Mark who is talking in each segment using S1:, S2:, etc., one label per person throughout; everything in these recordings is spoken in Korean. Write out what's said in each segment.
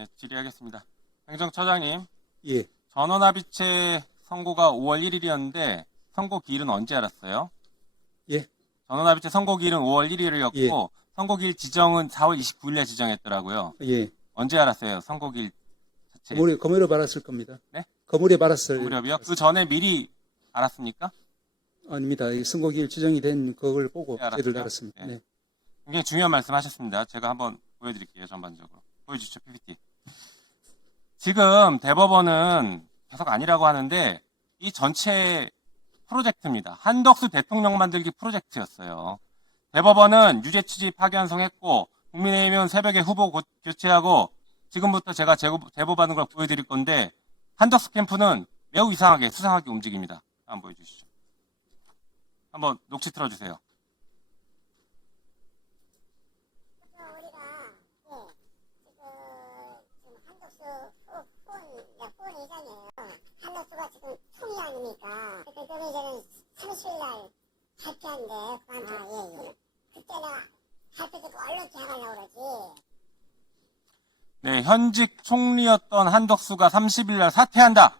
S1: 네, 질의하겠습니다. 행정처장님,
S2: 예,
S1: 전원합의체 선고가 5월 1일이었는데 선고 기일은 언제 알았어요?
S2: 예,
S1: 전원합의체 선고 기일은 5월 1일이었고
S2: 예.
S1: 선고 기일 지정은 4월 29일에 지정했더라고요.
S2: 예.
S1: 언제 알았어요? 선고 기일 자체
S2: 거물에, 거물에 받았을 겁니다.
S1: 네?
S2: 거물에 받았을.
S1: 무렵이요? 그 전에 미리 알았습니까?
S2: 아닙니다. 이 선거기일 지정이 된 그걸 보고
S1: 네, 알았어요.
S2: 저희들 알았습니다.
S1: 예.
S2: 네.
S1: 굉장히 중요한 말씀 하셨습니다. 제가 한번 보여드릴게요, 전반적으로. 보여주시죠, PPT. 지금 대법원은 계속 아니라고 하는데 이 전체 프로젝트입니다. 한덕수 대통령 만들기 프로젝트였어요. 대법원은 유죄 취지 파기환송했고 국민의힘은 새벽에 후보 고- 교체하고 지금부터 제가 제보, 제보받은 걸 보여드릴 건데 한덕수 캠프는 매우 이상하게 수상하게 움직입니다. 한번 보여주시죠. 한번 녹취 틀어주세요.
S3: 우리가 예, 지금 지금 한덕수 후- 후원 야, 후원 이장이에요. 한덕수가 지금 총리 아닙니까? 그때 그러면 이제는 30일 날 발표한대. 아, 예, 예. 그때 내가 발표 듣고 얼른 계약하려고 그러지.
S1: 네, 현직 총리였던 한덕수가 30일 날 사퇴한다.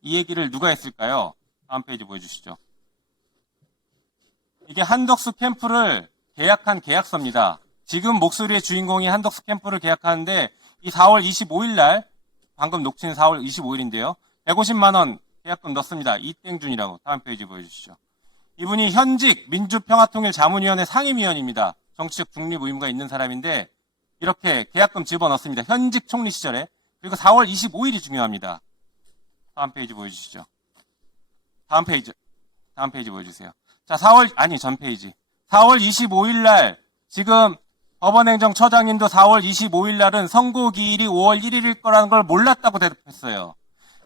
S1: 이 얘기를 누가 했을까요? 다음 페이지 보여주시죠. 이게 한덕수 캠프를 계약한 계약서입니다. 지금 목소리의 주인공이 한덕수 캠프를 계약하는데 이 4월 25일 날 방금 녹취는 4월 25일인데요. 150만 원 계약금 넣습니다. 이땡준이라고 다음 페이지 보여주시죠. 이분이 현직 민주평화통일 자문위원회 상임위원입니다. 정치적 중립 의무가 있는 사람인데 이렇게 계약금 집어넣습니다. 현직 총리 시절에. 그리고 4월 25일이 중요합니다. 다음 페이지 보여주시죠. 다음 페이지. 다음 페이지 보여주세요. 자, 4월, 아니, 전 페이지. 4월 25일 날, 지금 법원행정처장님도 4월 25일 날은 선고기일이 5월 1일일 거라는 걸 몰랐다고 대답했어요.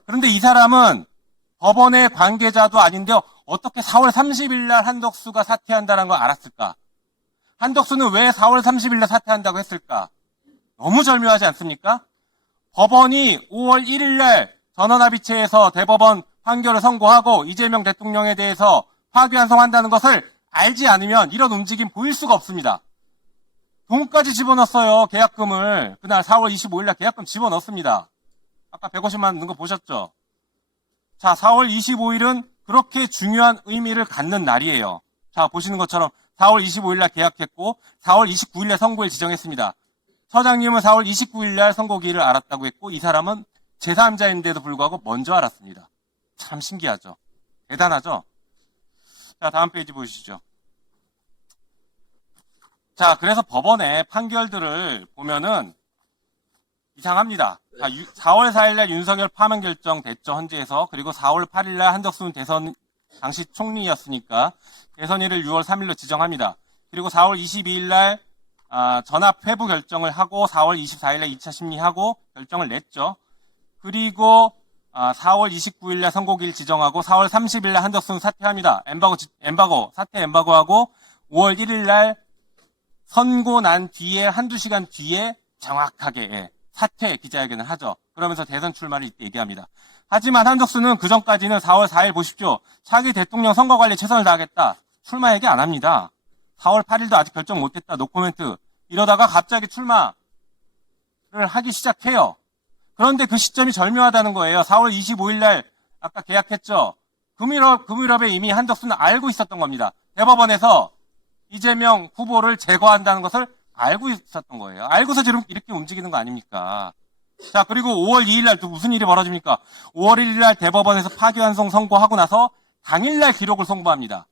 S1: 그런데 이 사람은 법원의 관계자도 아닌데 어떻게 4월 30일 날 한덕수가 사퇴한다는 걸 알았을까? 한덕수는 왜 4월 30일 날 사퇴한다고 했을까? 너무 절묘하지 않습니까? 법원이 5월 1일 날 전원합의체에서 대법원 판결을 선고하고 이재명 대통령에 대해서 파기환송한다는 것을 알지 않으면 이런 움직임 보일 수가 없습니다. 돈까지 집어넣었어요, 계약금을. 그날 4월 25일 날 계약금 집어넣습니다. 아까 150만 원 넣은 거 보셨죠? 자, 4월 25일은 그렇게 중요한 의미를 갖는 날이에요. 자, 보시는 것처럼 4월 25일 날 계약했고 4월 29일 날 선고일 지정했습니다. 처장님은 4월 29일 날 선고기일을 알았다고 했고 이 사람은 제3자인데도 불구하고 먼저 알았습니다. 참 신기하죠. 대단하죠. 자, 다음 페이지 보시죠. 자, 그래서 법원의 판결들을 보면은 이상합니다. 자, 4월 4일 날 윤석열 파면 결정 됐죠, 헌재에서. 그리고 4월 8일 날 한덕수는 대선 당시 총리였으니까 대선일을 6월 3일로 지정합니다. 그리고 4월 22일 날 아, 전압 회부 결정을 하고 4월 24일 날 2차 심리하고 결정을 냈죠. 그리고 아, 4월 29일 날 선고기일 지정하고 4월 30일 날 한덕수는 사퇴합니다. 엠바고 지- 엠바고 사퇴 엠바고하고 5월 1일 날 선고 난 뒤에 한두 시간 뒤에 정확하게 예, 사퇴 기자회견을 하죠. 그러면서 대선 출마를 이때 얘기합니다. 하지만 한덕수는 그 전까지는 4월 4일 보십시오. 차기 대통령 선거 관리에 최선을 다하겠다. 출마 얘기 안 합니다. 4월 8일도 아직 결정 못했다. 노코멘트. 이러다가 갑자기 출마를 하기 시작해요. 그런데 그 시점이 절묘하다는 거예요. 4월 25일 날 아까 계약했죠. 금일업, 금일업에 이미 한덕수는 알고 있었던 겁니다. 대법원에서 이재명 후보를 제거한다는 것을 알고 있었던 거예요. 알고서 지금 이렇게 움직이는 거 아닙니까? 자, 그리고 5월 2일 날또 무슨 일이 벌어집니까? 5월 1일 날 대법원에서 파기환송 선고하고 나서 당일 날 기록을 송부합니다.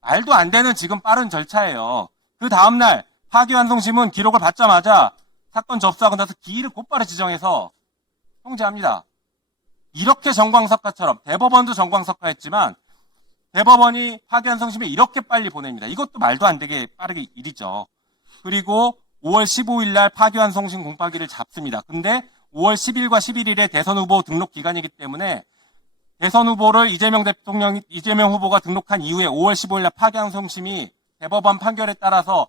S1: 말도 안 되는 지금 빠른 절차예요. 그 다음날 파기환송심은 기록을 받자마자 사건 접수하고 나서 기일을 곧바로 지정해서 통지합니다. 이렇게 정광석화처럼 대법원도 정광석화했지만 대법원이 파기환송심에 이렇게 빨리 보냅니다. 이것도 말도 안 되게 빠르게 일이죠. 그리고 5월 15일 날 파기환송심 공파기를 잡습니다. 근데 5월 10일과 11일에 대선 후보 등록 기간이기 때문에 대선 후보를 이재명 대통령, 이재명 후보가 등록한 이후에 5월 15일 날 파기환송심이 대법원 판결에 따라서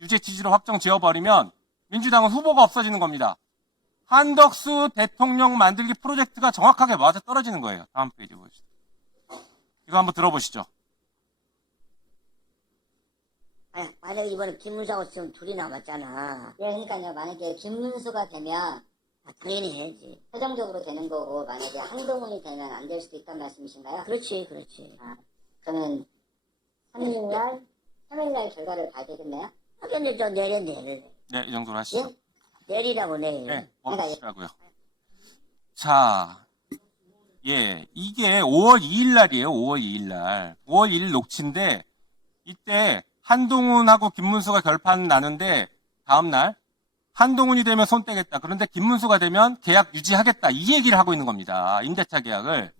S1: 유죄 취지로 확정 지어버리면 민주당은 후보가 없어지는 겁니다. 한덕수 대통령 만들기 프로젝트가 정확하게 맞아 떨어지는 거예요. 다음 페이지 보시죠. 이거 한번 들어보시죠.
S4: 아니, 만약에 이번에 김문수하고 지금 둘이 남았잖아.
S3: 예, 그러니까요. 만약에 김문수가 되면
S4: 당연히 해야지.
S5: 최종적으로 되는 거고 만약에 한동훈이 되면 안 될 수도 있단 말씀이신가요?
S4: 그렇지, 그렇지.
S5: 아, 그러면 3일날 3일날 결과를 봐야 되겠네요.
S4: 하긴 저 내려, 내려.
S1: 네, 이 정도로 하시죠.
S4: 예? 내리라고 내려.
S1: 네,
S5: 그러니까
S1: 멈추시라고요. 자, 예, 이게 5월 2일 날이에요. 5월 2일 날. 5월 2일 녹취인데 이때 한동훈하고 김문수가 결판 나는데 다음 날 한동훈이 되면 손 떼겠다. 그런데 김문수가 되면 계약 유지하겠다. 이 얘기를 하고 있는 겁니다. 임대차 계약을.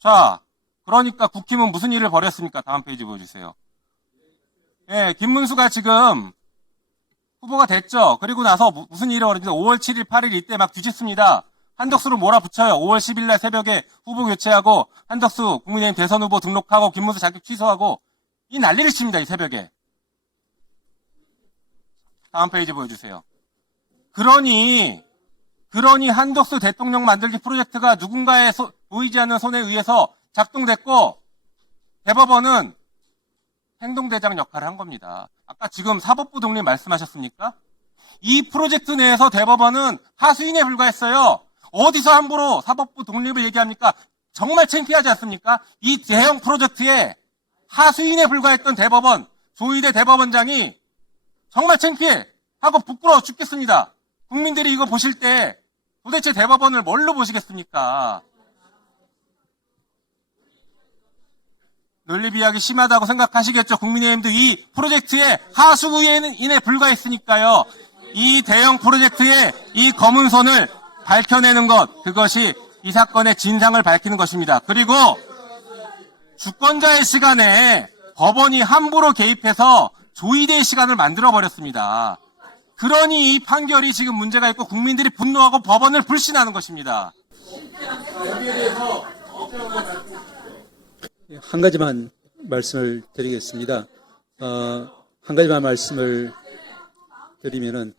S1: 자, 그러니까 국힘은 무슨 일을 벌였습니까? 다음 페이지 보여주세요. 예, 김문수가 지금 후보가 됐죠. 그리고 나서 무- 무슨 일이 벌어지죠? 5월 7일, 8일 이때 막 뒤집습니다. 한덕수를 몰아붙여요. 5월 10일 날 새벽에 후보 교체하고 한덕수 국민의힘 대선 후보 등록하고 김문수 자격 취소하고 이 난리를 칩니다. 이 새벽에. 다음 페이지 보여주세요. 그러니 그러니 한덕수 대통령 만들기 프로젝트가 누군가의 소- 보이지 않는 손에 의해서 작동됐고 대법원은 행동대장 역할을 한 겁니다. 아까 지금 사법부 독립 말씀하셨습니까? 이 프로젝트 내에서 대법원은 하수인에 불과했어요. 어디서 함부로 사법부 독립을 얘기합니까? 정말 창피하지 않습니까? 이 대형 프로젝트에 하수인에 불과했던 대법원, 조희대 대법원장이 정말 창피해 하고 부끄러워 죽겠습니다. 국민들이 이거 보실 때 도대체 대법원을 뭘로 보시겠습니까? 논리비약이 심하다고 생각하시겠죠. 국민의힘도 이 프로젝트에 하수인에 불과했으니까요. 이 대형 프로젝트의 이 검은 손을 밝혀내는 것, 그것이 이 사건의 진상을 밝히는 것입니다. 그리고 주권자의 시간에 법원이 함부로 개입해서 조의대의 시간을 만들어 버렸습니다. 그러니 이 판결이 지금 문제가 있고 국민들이 분노하고 법원을 불신하는 것입니다.
S2: 한 가지만 말씀을 드리겠습니다. 어, 한 가지만 말씀을 드리면은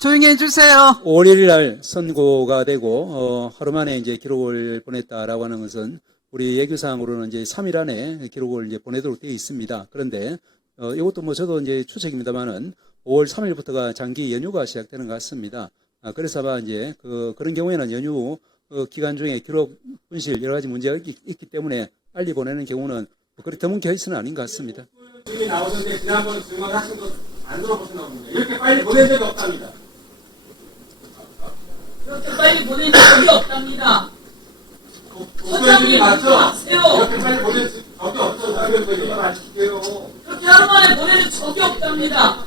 S6: 조용히 해주세요.
S2: 5월 1일 날 선고가 되고 어, 하루 만에 이제 기록을 보냈다라고 하는 것은 우리 예규상으로는 이제 3일 안에 기록을 이제 보내도록 되어 있습니다. 그런데 어, 이것도 뭐 저도 이제 추측입니다만은 5월 3일부터가 장기 연휴가 시작되는 것 같습니다. 아, 그래서 아마 이제 그, 그런 경우에는 연휴 어, 기간 중에 기록 분실 여러 가지 문제가 있기, 있기 때문에 빨리 보내는 경우는 뭐 그리 드문 케이스는 아닌 것 같습니다.
S1: 질문이 나오는데 지난번 질문하신 거안 들어보셨나 본데 이렇게 빨리 보낸 적이 없답니다.
S6: 그렇게 빨리 보낸 적이 없답니다.
S1: 소장님 맞죠? 이렇게 빨리 보낸 적이 없어요.
S6: 그렇게 하루 만에 보내는 적이 없답니다.